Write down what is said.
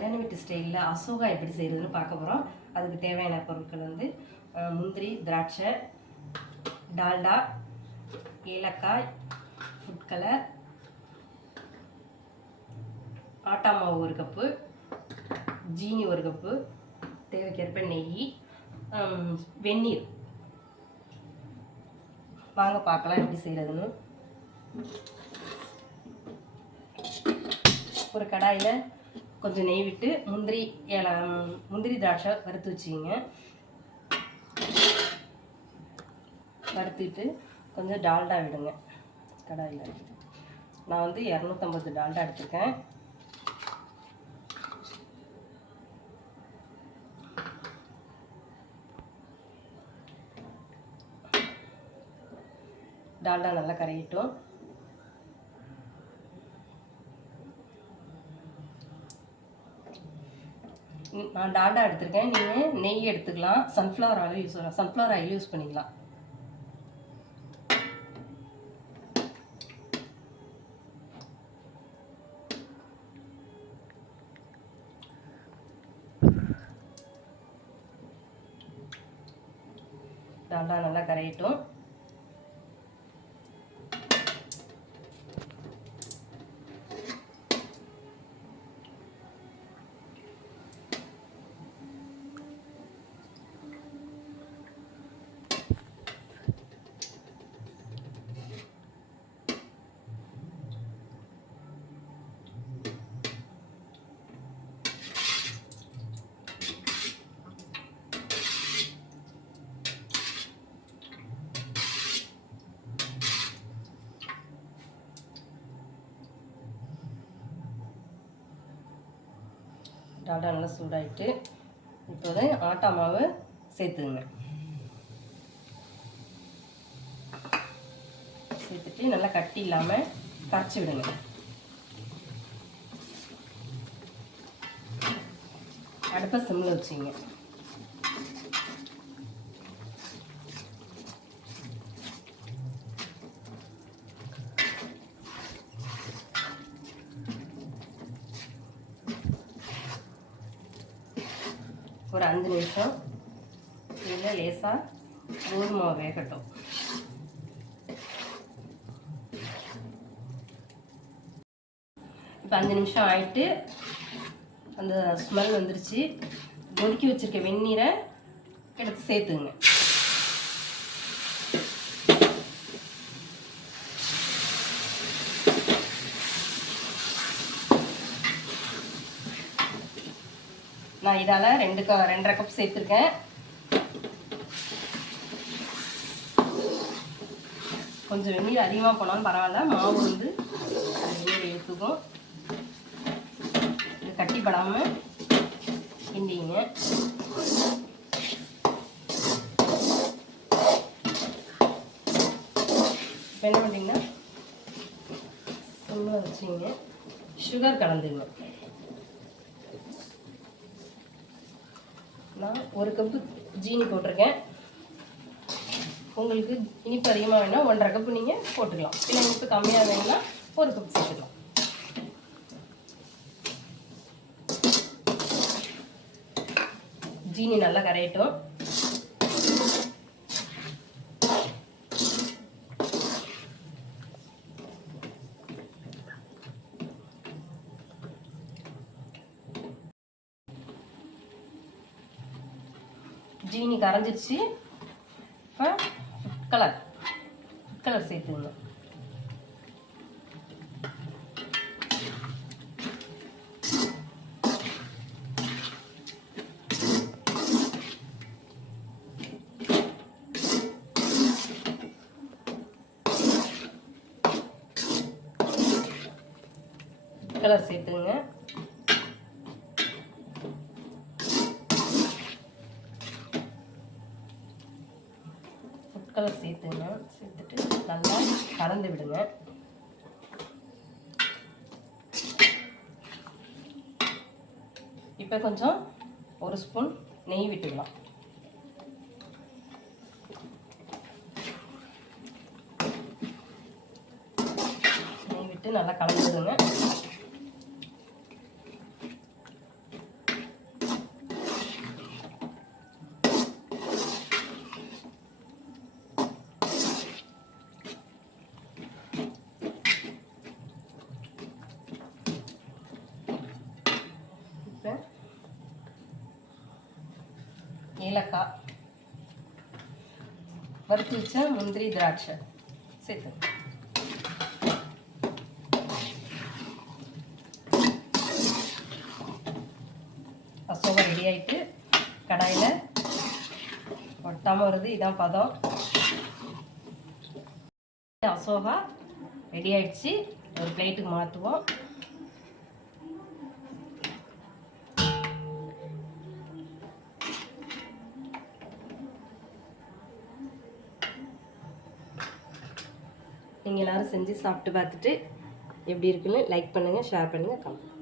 கல்யாண வீட்டு ஸ்டைலில் அசோகா எப்படி செய்கிறதுன்னு பார்க்க போகிறோம். அதுக்கு தேவையான பொருட்கள் வந்து முந்திரி, திராட்சை, டால்டா, ஏலக்காய், ஃபுட் கலர், ஆட்டா மாவு 1 கப்பு, ஜீனி 1 கப்பு, தேவைக்கேற்ப நெய், வெந்நீர். வாங்க பார்க்கலாம் எப்படி செய்கிறதுன்னு. ஒரு கடாயில் கொஞ்சம் நெய் விட்டு முந்திரி திராட்சை வறுத்து வச்சுக்கிங்க. வறுத்துட்டு கொஞ்சம் டால்டா விடுங்க கடாயில். நான் வந்து 250 டால்டா எடுத்துருக்கேன். டால்டா நல்லா கரையிட்டோம். நான் டால்டா எடுத்திருக்கேன். நீங்கள் நெய் எடுத்துக்கலாம், சன்ஃப்ளவர் ஆயில் யூஸ் பண்ணிக்கலாம். டால்டா நல்லா கரையிட்டோம். டால்டா நல்லா சூடாயிட்டு இப்போது ஆட்டா மாவு சேர்த்துங்க. சேர்த்துட்டு நல்லா கட்டி இல்லாமல் கரைச்சி விடுங்க. அடுப்பை சிம்மில் வச்சுங்க. ஒரு 5 நிமிஷம் இதில் லேசாக கோதுமை மாவு வேகட்டும். இப்போ 5 நிமிஷம் ஆயிட்டு அந்த ஸ்மெல் வந்துருச்சு. கொதிக்கி வச்சுருக்க வெந்நீரை எடுத்து சேர்த்துங்க. நான் இதால் 2.5 கப் சேர்த்துருக்கேன். கொஞ்சம் வெந்நீர் அதிகமாக போனாலும் பரவாயில்ல, மாவு வந்து வெந்நீர் எடுத்துக்கும். இது கட்டிப்படாமல் கிண்டிங்க. இப்போ என்ன பண்ணுறீங்கன்னா சிம்மில் வச்சுங்க. சுகர் கலந்துங்க. நான் 1 கப்பு ஜீனி போட்டிருக்கேன். உங்களுக்கு இனிப்பு அதிகமாக வேணால் 1.5 கப்பு நீங்கள் போட்டுக்கலாம். இல்லை இனிப்பு கம்மியாக வேணும்னா 1 கப் சேர்த்துக்கலாம். ஜீனி நல்லா கரையட்டும். ஜீனி கரைஞ்சிடுச்சு. இப்போ கலர் சேர்த்துங்க. கலர் சேர்த்துங்க. கலர் சேர்த்துங்க. சேர்த்துட்டு நல்லா கலந்து விடுங்க. இப்போ கொஞ்சம் 1 ஸ்பூன் நெய் விட்டுக்கலாம். நெய் விட்டு நல்லா கலந்து விடுங்க. ஏலக்காய், வறுத்து வச்ச முந்திரி திராட்சை சேர்த்து அசோகா ரெடி ஆகிட்டு கடாயில் ஒட்டாமல் வருது. இதான் பதம். அசோகா ரெடி ஆயிடுச்சு. ஒரு பிளேட்டுக்கு மாற்றுவோம். நீங்கள் எல்லோரும் செஞ்சு சாப்பிட்டு பார்த்துட்டு எப்படி இருக்குன்னு லைக் பண்ணுங்கள், ஷேர் பண்ணுங்கள், கமெண்ட்.